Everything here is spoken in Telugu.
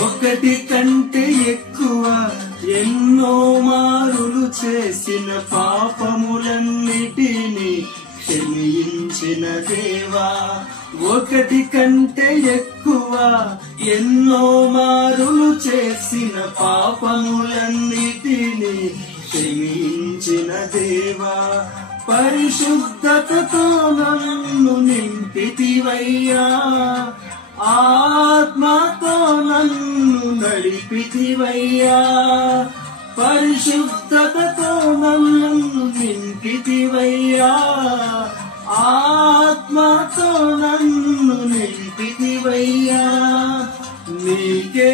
ఒకటి కంటే ఎక్కువ ఎన్నో మారులు చేసిన పాపములన్నిటినీ క్షమించిన దేవా. ఒకటి కంటే ఎక్కువ ఎన్నో మారులు చేసిన పాపములన్నిటినీ క్షమించిన దేవా. పరిశుద్ధతతో నన్ను నింపితివయ్యా, ఆత్మతో నన్ను నడిపితివయ్యా. పరిశుద్ధతతో నన్ను నింపితివయ్యా, ఆత్మతో నన్ను నింపితివయ్యా. నీకే